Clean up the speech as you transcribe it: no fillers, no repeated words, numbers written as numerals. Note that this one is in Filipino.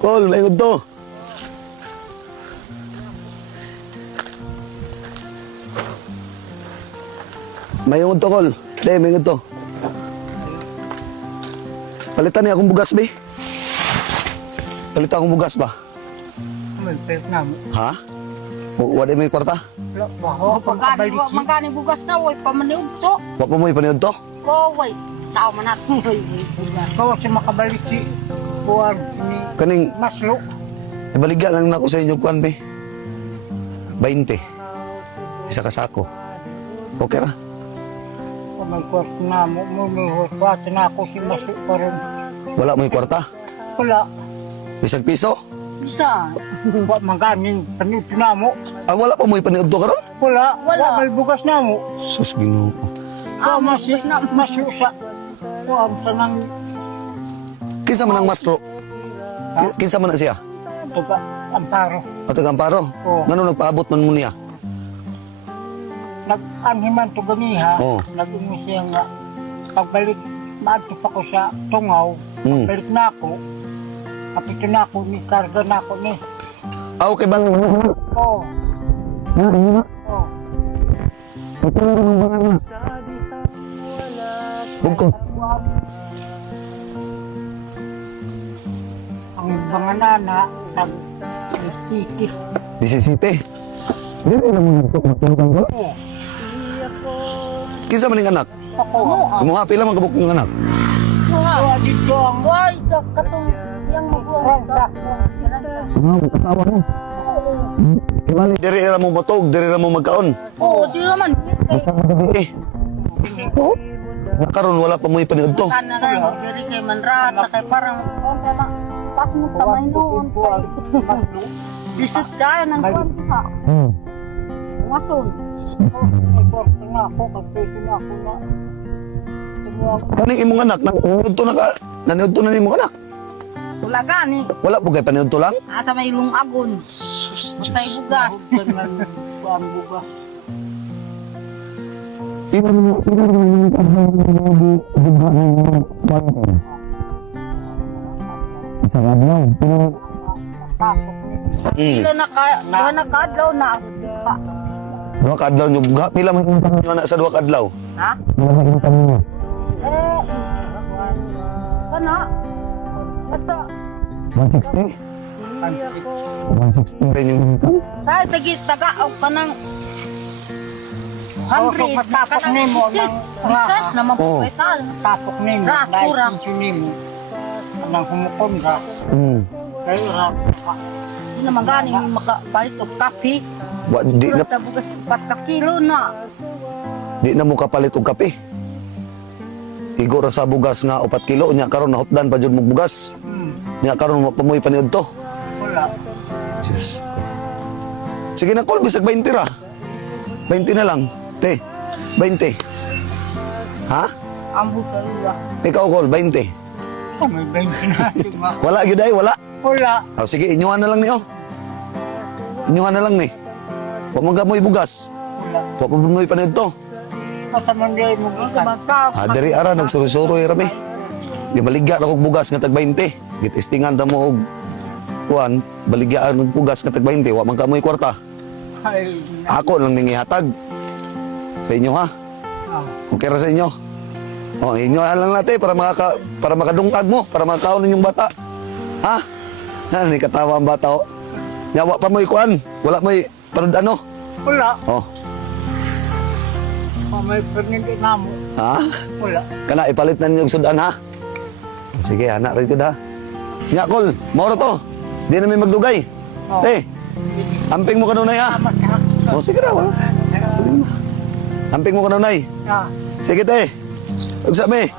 Kol, maingod to. Maingod to, Kol. Hindi, maingod to. Palitan niya akong bugas, be. Palitan akong bugas ba? May pet na mo. Ha? Wala may kwarta? Wala ba? Ho, pagkabalik. Magkani bugas na, way pamaniog to. Wa pa mo ipaniod to? Ko, way. Sama na ito, way bugas. Kau siya makabalik si Kuwan ni Kaning, Maslo. ibaligya lang na ako sa inyo, kuan, be. 20. Isa ka sako. Okay na. Kung may kwarto na mo, mumihos pa na ako si Maslo pa rin. Wala mo yung kwarta? Wala. Bisag piso? Bisa. Wa maganing panuto na mo. Ah, wala pa mo ipaniod to karon? Wala. Wala. Wa may bugas na mo. Sus, Ginoo. Kau bugas na. Maslo sa Kuwan sa nang Kinsa man ang masro? Kinsa man na siya? taga Amparo. O taga-amparo? Oo. Ngano nagpaabot man mo niya? Nag-anhiman to ganiha. Oo. Nag-umi siya nga. Pagbalik, maadto pa ko sa Tungaw. Mm. Balik na ako. Kapito na ako, ni karga na ako ni. Ah, okay ba? Oo. Oo. Bugko. Ang mga nana, nag-city. Bisisite. Hindi rin naman nagpapagpapag ko. Oo. Kinsa man yung anak? Ako. Mga pila man kabuk yung anak? Duha. Kaya dito ang Way, sa katong yang mabuhay sa. Asawa mo. Ibalik. Diri ra mo matog, diri ra mo magkaon. Oo, di naman. Basta mo gabi eh. Karon wala pa mo ipaniod to. Kana na, diri kay Manrata, kay parang, pas mo tamay noon. Bisit ka ng kwarta. Ngason. may kwarto na ako, kapito na ako na. Kaning imong anak naniud to na imong anak. Wala gani. Wala po kay paniud to lang. Asa may ilong agon. Matay bugas. Kuwan bugas. Isa ka daw. Tapos ni. Sila nakadlaw na. Dua ka adlaw nyo buga. Pila man income nyo anak sa dua ka adlaw? Ha? Pila man income nyo? Kana. Basta, 160? 160 rin yung income? sa taga o kanang 100 matapos kanang nimo isit. ng Bisas na Oo. mabuhay tapok nimo, Ra, dahil kurang. pension nimo. Anang humukon ka. Kaya ra. Hindi naman gani may makapalit o kape. Di na, Sa bugas 4 ka kilo na. di na mo kapalit og kape. Igo ra sa bugas nga 4 kilo. Nya karon nahutdan pa jud mo bugas. Nya karon pamoy paniud to. Wala. Diyos. Sige na, Kol, bisag 20 ra. 20 na lang. Te, 20. Ha? Ambo ka iya. Ikaw, Kol, 20. Oh, may 20 na diba? Wala, yun ay, wala. Wala. Oh, sige, inyuhan na lang ni, oh. Inyuhan na lang ni. Huwag mong gamoy bugas. Wala. Huwag mo mo'y paniud to. Mataman day mo gikan. Ah, diri ara, nagsuroy-suroy rami. Di baligya na kong bugas nga tag 20. Gitistingan ta mo og kuan, baligyaan og bugas nga tag 20. Wa man ka mo'y kwarta. Ay, Ako lang ning ihatag. Sa inyo, ha? Okay ra sa inyo. Oh, inyo lang natin para para makadungag mo, para makakaon ninyong bata. Ha? Ni katawa ang bata, oh. Yawa pa mo'y kuan. Wala mo'y panud ano. wala. Oh, Oh, may pernindi na mo. ha? Wala. Kana ipalit na ninyo og sudan, ha? Sige, anak rin ko da. Nya, Kol, mauro to. Di na may magdugay. Oh. Eh, amping mo kanunay, ha? Oh, sige na, wala. Amping mo kanunay. Ah, Sige, te. Pagsabi.